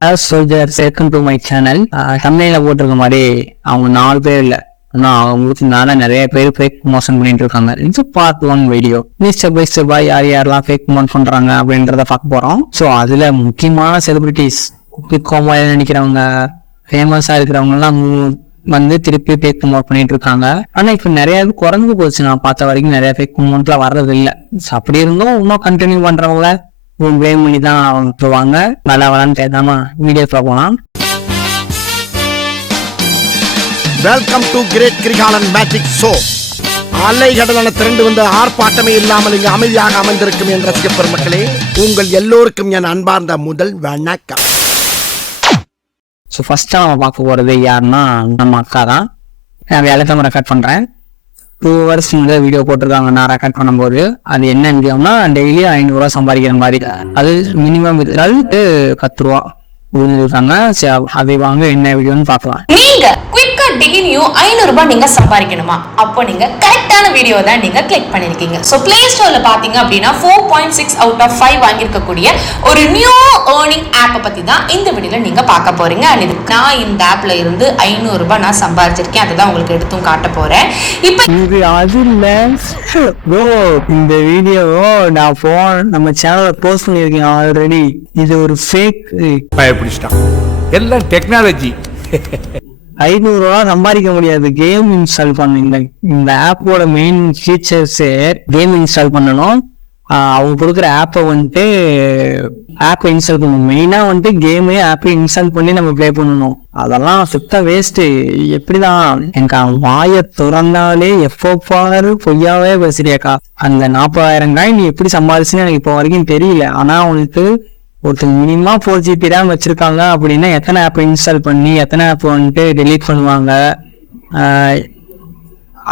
Soldiers welcome to my channel. தமிழ்ல போட்டிருக்க மாதிரி அவங்க 4 பேர் இல்லை, ஆனால் அவங்களுக்கு நிறைய பேர் ஃபேக் ப்ரமோஷன் பண்ணிட்டு இருக்காங்க. இது பார்ட் 1 வீடியோ. ஸ்டெப் பை ஸ்டெப்பா யாரெல்லாம் ஃபேக் ப்ரமோட் பண்றாங்க அப்படின்றத பார்க்க போறோம். ஸோ அதுல முக்கியமான செலிபிரிட்டிஸ் கோமாளி நினைக்கிறவங்க, ஃபேமஸா இருக்கிறவங்க எல்லாம் வந்து திருப்பி ஃபேக் ப்ரமோட் பண்ணிட்டு இருக்காங்க. ஆனா இப்ப நிறைய குறைஞ்சு போச்சு. நான் பார்த்த வரைக்கும் நிறைய ஃபேக் ப்ரமோட்லாம் வர்றது இல்லை. அப்படி இருந்தும் இன்னும் கண்டினியூ பண்றவங்கள பிளேம் பண்ணி தான் அவங்க போவாங்க. நல்லா வரான்னு கேட்டாம வீடியோஸ்ல போலாம். Welcome to great Kirikalan magic show. அலைகடலான திரண்டு வந்த ஆர்ப்பாட்டமே இல்லாமல் இங்கு அமைதியாக அமைந்திருக்கும் என் ரசிக பெருமக்களே, உங்கள் எல்லோருக்கும் என் அன்பார்ந்த முதல் வணக்கம். ஸோ ஃபர்ஸ்டா நம்ம பார்க்க போறது யாருன்னா நம்ம அக்கா தான். நான் வேலைக்கிழமை ரெக்கார்ட் பண்றேன். 2 hours முன்னாடி வீடியோ போட்டிருக்காங்க. நான் ரெக்கார்ட் பண்ணும்போது அது என்ன வீடியோனா, டெய்லி 500 ரூபா சம்பாதிக்கிற மாதிரி. அது மினிமம் 10 ரூபா இருக்காங்க. அதை வாங்க என்ன வீடியோன்னு பார்க்கலாம். நீங்க குயிக்கா டெய்லியும் 500 ரூபாய் நீங்க சம்பாதிக்கணுமா? அப்போ நீங்க கரெக்டான வீடியோ தான் நீங்க கிளிக் பண்ணிருக்கீங்க. சோ பிளே ஸ்டோர்ல பாத்தீங்க அப்படின்னா 4.6 out of 5 வாங்கியிருக்கக்கூடிய ஒரு நியூ ஏர்னிங் ஆப் பத்தி தான் இந்த வீடியோல நீங்க பார்க்க போறீங்க. நான் இந்த ஆப்ல இருந்து 500 ரூபாய் நான் சம்பாதிச்சிருக்கேன். அதை தான் உங்களுக்கு எடுத்தும் காட்ட போறேன். இப்போ இது அது இல்ல ப்ரோ, இந்த வீடியோ நான் நம்ம சேனல்ல போஸ்ட் பண்ணிருக்கேன் ஆல்ரெடி. இது ஒரு ஃபேக். எல்லாம் டெக்னாலஜி. 500 ரூபா சம்பாதிக்க முடியாது. கேம் இன்ஸ்டால் பண்ணுங்க. இந்த ஆப்போட மெயின் ஃபீச்சர்ஸே கேம் இன்ஸ்டால் பண்ணணும். அவங்க கொடுக்குற ஆப்பை வந்துட்டு ஆப்பை இன்ஸ்டால் பண்ணணும். மெயினா வந்துட்டு கேமே ஆப்பை இன்ஸ்டால் பண்ணி நம்ம ப்ளே பண்ணணும். அதெல்லாம் சுத்த வேஸ்ட். எப்படிதான் எனக்கு அவன் வாயை திறந்தாலே எப்போ பாரு பொய்யாவே பேசுறியாக்கா. அந்த 40,000 நீ எப்படி சம்பாதிச்சுன்னு எனக்கு இப்போ வரைக்கும் தெரியல. ஆனா அவனுக்கு ஒருத்தர் மினிமம் 4 GB ரேம் வச்சிருக்காங்க அப்படின்னா எத்தனை ஆப் இன்ஸ்டால் பண்ணி எத்தனை ஆப் வந்துட்டு டெலீட் பண்ணுவாங்க.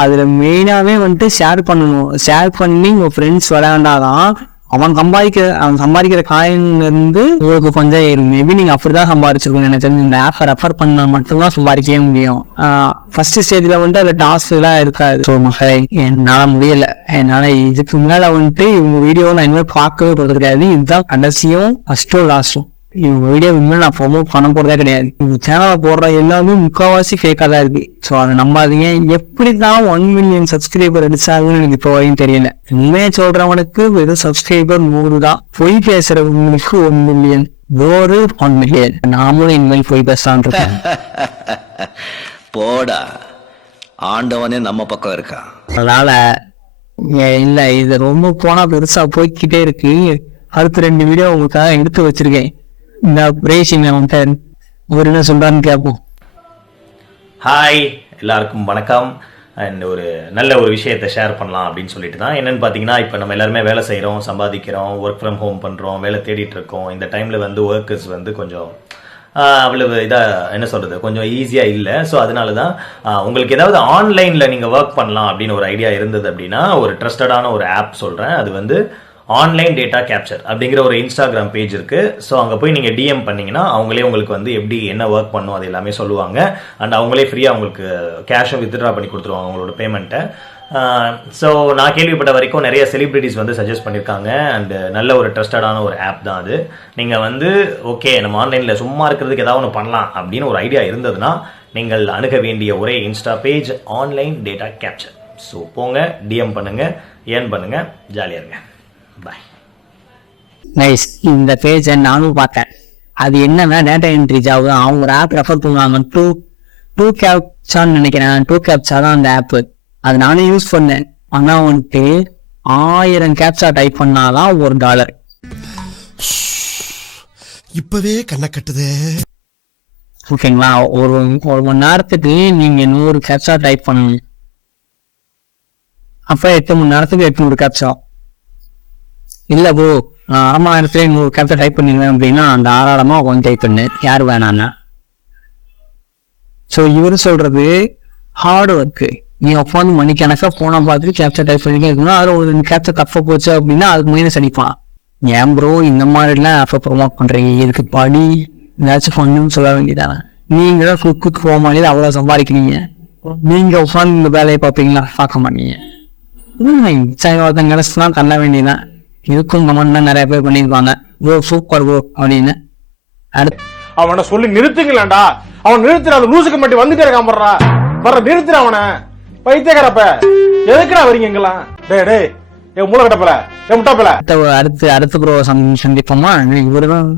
அதுல மெயினாவே வந்துட்டு ஷேர் பண்ணணும். ஷேர் பண்ணி உங்க ஃப்ரெண்ட்ஸ் விளையாண்டாதான் அவன் சம்பாதிக்கிற காயின்ல இருந்து உங்களுக்கு கொஞ்சம் ஏறும். மேபி நீங்க அப்படிதான் சம்பாதிச்சிருக்கணும். எனக்கு தெரிஞ்சு இந்த ஆப்பை ரெஃபர் பண்ண மட்டும்தான் சம்பாதிக்கவே முடியும். ஃபர்ஸ்ட் ஸ்டேஜ்ல வந்துட்டு அதுல டாஸ்க் எல்லாம் இருக்காது. ஸோ மகளே, என்னால முடியல. என்னால இதுக்கு மேல வந்துட்டு இவங்க வீடியோ நான் இனிமேல் பார்க்கவே போறது கிடையாது. இதுதான் கடைசியும் ஃபர்ஸ்டும் லாஸ்டும். இவங்க வீடியோ இனிமேல் நான் ப்ரொமோட் பண்ண போறதே கிடையாது. இவங்க சேனலை போடுற எல்லாமே முக்கால்வாசி ஃபேக்கா தான் இருக்கு. ஸோ அதை நம்பாதீங்க. எப்படிதான் 1 million சப்ஸ்கிரைபர் அடிச்சாங்கன்னு எனக்கு இப்போ வரையும் தெரியல. உண்மையை சொல்றவனுக்கு வெறும் சப்ஸ்கிரைபர் 100 தான். பொய் பேசுறவங்களுக்கு 1 million, ஒரு 1 million. நாமளும் இனிமேல் பொய் பேசலான் இருக்கேன். போடா, ஆண்டவனே நம்ம பக்கம் இருக்கா. அதனால இல்ல, இது ரொம்ப போனா பெருசா போய்கிட்டே இருக்கு. அடுத்த 2 வீடியோ உங்களுக்காக எடுத்து வச்சிருக்கேன். இந்த பிரேஷன் அவர் என்ன சொல்றான்னு கேட்போம். ஹாய், எல்லாருக்கும் வணக்கம். அண்ட் ஒரு நல்ல ஒரு விஷயத்தை ஷேர் பண்ணலாம் அப்படின்னு சொல்லிட்டு தான். என்னென்னு பார்த்தீங்கன்னா, இப்போ நம்ம எல்லாருமே வேலை செய்கிறோம், சம்பாதிக்கிறோம், ஒர்க் ஃப்ரம் ஹோம் பண்ணுறோம், வேலை தேடிட்டு இருக்கோம். இந்த டைமில் வந்து ஒர்க்கர்ஸ் வந்து கொஞ்சம் அவ்வளவு இதாக என்ன சொல்கிறது, கொஞ்சம் ஈஸியாக இல்லை. ஸோ அதனால தான் உங்களுக்கு ஏதாவது ஆன்லைனில் நீங்கள் ஒர்க் பண்ணலாம் அப்படின்னு ஒரு ஐடியா இருந்தது அப்படின்னா, ஒரு ட்ரஸ்டடான ஒரு ஆப் சொல்கிறேன். அது வந்து ஆன்லைன் டேட்டா கேப்சர் அப்படிங்கிற ஒரு இன்ஸ்டாகிராம் பேஜ் இருக்குது. ஸோ அங்கே போய் நீங்கள் டிஎம் பண்ணிங்கன்னா அவங்களே உங்களுக்கு வந்து எப்படி என்ன ஒர்க் பண்ணும் அது எல்லாமே சொல்லுவாங்க. அண்ட் அவங்களே ஃப்ரீயாக உங்களுக்கு கேஷும் வித்ட்ரா பண்ணி கொடுத்துருவாங்க அவங்களோட பேமெண்ட்டை. ஸோ நான் கேள்விப்பட்ட வரைக்கும் நிறைய செலிபிரிட்டிஸ் வந்து சஜஸ்ட் பண்ணியிருக்காங்க. அண்ட் நல்ல ஒரு ட்ரஸ்டடான ஒரு ஆப் தான் அது. நீங்கள் வந்து ஓகே, நம்ம ஆன்லைனில் சும்மா இருக்கிறதுக்கு ஏதாவது ஒன்று பண்ணலாம் அப்படின்னு ஒரு ஐடியா இருந்ததுன்னா நீங்கள் அணுக வேண்டிய ஒரே Insta page online data capture. So போங்க, டிஎம் பண்ணுங்கள், ஏர்ன் பண்ணுங்கள், ஜாலியாக இருங்க. பாய். நைஸ். இந்த பேஜை நானும் பார்த்தேன். அது என்னன்னா டேட்டா என்ட்ரி ஜாப் தான். அவங்க ஒரு ஆப் ரெஃபர் பண்ணுவாங்க. டூ கேப்சான்னு நினைக்கிறேன். 2 கேப்சா தான் அந்த ஆப். அது நானே யூஸ் பண்ணேன். ஆனா வந்துட்டு 1000 கேப்சா டைப் பண்ணாதான் $1. இப்பவே கண்ணை கட்டுது. ஓகேங்களா? ஒரு மணி நேரத்துக்கு நீங்க 100 கேப்சா டைப் பண்ணணும். அப்ப 8 மணி நேரத்துக்கு 800 கேப்சா. இல்ல ப்ரோ, 1/2 மணி நேரத்துல 100 கேப்சா டைப் பண்ணிடுவேன் அப்படின்னா அந்த தாராளமா கொஞ்சம் டைப் பண்ணு, யாரு வேணான்னா. ஸோ இவரு சொல்றது ஹார்ட் ஒர்க்கு. நீ உட்காந்து மணிக்கணக்கா போனா பார்த்துட்டு கேப்சா டைப் பண்ணிக்க இருக்கணும். அதுல ஒரு கேப்சா தப்பா போச்சு அப்படின்னா அதுக்கு மைனஸ் அடிப்பான். ஏன் ப்ரோ இந்த மாதிரிலாம் ஆப்பை ப்ரொமோட் பண்றீங்க? இதுக்கு படி ஏதாச்சும் பண்ணுன்னு சொல்ல வேண்டியதானே. நீங்க தான் குக்கு போக மாட்டேது, அவ்வளவு சம்பாதிக்கிறீங்க. நீங்க உட்காந்து இந்த வேலையை பார்ப்பீங்களா? பார்க்க மாட்டீங்க. கடைசிலாம் தள்ள வேண்டியதான். இதுக்கும் கமெண்ட் தான் நிறைய பேர் பண்ணியிருப்பாங்க, ப்ரோ சூப்பர் ப்ரோ அப்படின்னு. அடுத்து அவனை சொல்லி நிறுத்துங்களேன்டா. அவன் நிறுத்துற அந்த லூசுக்கு மட்டும் வந்துட்டே இருக்கான் போடுறா. வர நிறுத்துற அவனை. பைத்தியக்காரப்ப எதுக்குடா வரீங்க எங்கெல்லாம்? டேய் மூளை கட்டப்பல முட்டாப்பல. அடுத்த ப்ரோ சந்திப்போமா? இவருதான்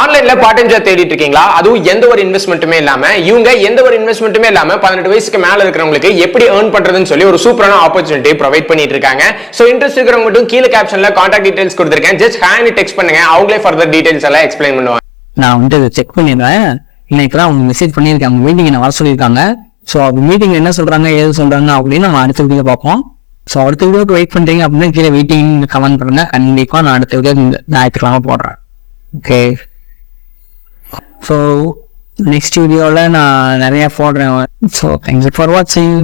ஆன்லைன்ல பார்ட் டைம் ஜாப் தேடிட்டு இருக்கீங்களா? அதுவும் எந்த ஒரு இன்வெஸ்ட்மெண்ட்டுமே இல்லாம இவங்க எந்த ஒரு இன்வெஸ்ட்மெண்ட்டுமே இல்லாம 18 வயசுக்கு மேல இருக்கிறவங்களுக்கு எப்படி ஏர்ன் பண்றதுன்னு சொல்லி ஒரு சூப்பரான ஆப்பர்ச்சுனிட்டி ப்ரொவைட் பண்ணிட்டு இருக்காங்க. சோ இன்ட்ரெஸ்ட் இருக்கிறவங்க மட்டும் கீழே கேப்ஷன்ல கான்டாக்ட் டீடைல்ஸ் கொடுத்திருக்கேன். ஜஸ்ட் ஹேண்ட் டெக்ஸ்ட் பண்ணுங்க, அவங்களே ஃபர்தர் டீடைல்ஸ் எல்லாம் எக்ஸ்பிளைன் பண்ணுவாங்க. நான் வந்து செக் பண்ணிடுறேன். இன்னைக்கு அவங்க மெசேஜ் பண்ணியிருக்காங்க, மீட்டிங் என்ன வர சொல்லியிருக்காங்க. ஸோ அவங்க மீட்டிங் என்ன சொல்றாங்க ஏது சொல்றாங்க அப்படின்னு நம்ம அடுத்த வீடியோ பார்ப்போம். ஸோ அடுத்த வீடியோக்கு வெயிட் பண்றீங்க அப்படின்னா கீழே வெயிட்டிங் கமெண்ட் பண்ணுங்க. கண்டிப்பா நான் அடுத்த வீடியோ ஞாயிற்றுக்கிழமை போடுறேன். ஓகே, ஸோ நெக்ஸ்ட் வீடியோவில் நான் நிறைய போடுறேன். ஸோ தேங்க்ஸ் ஃபார் வாட்சிங்.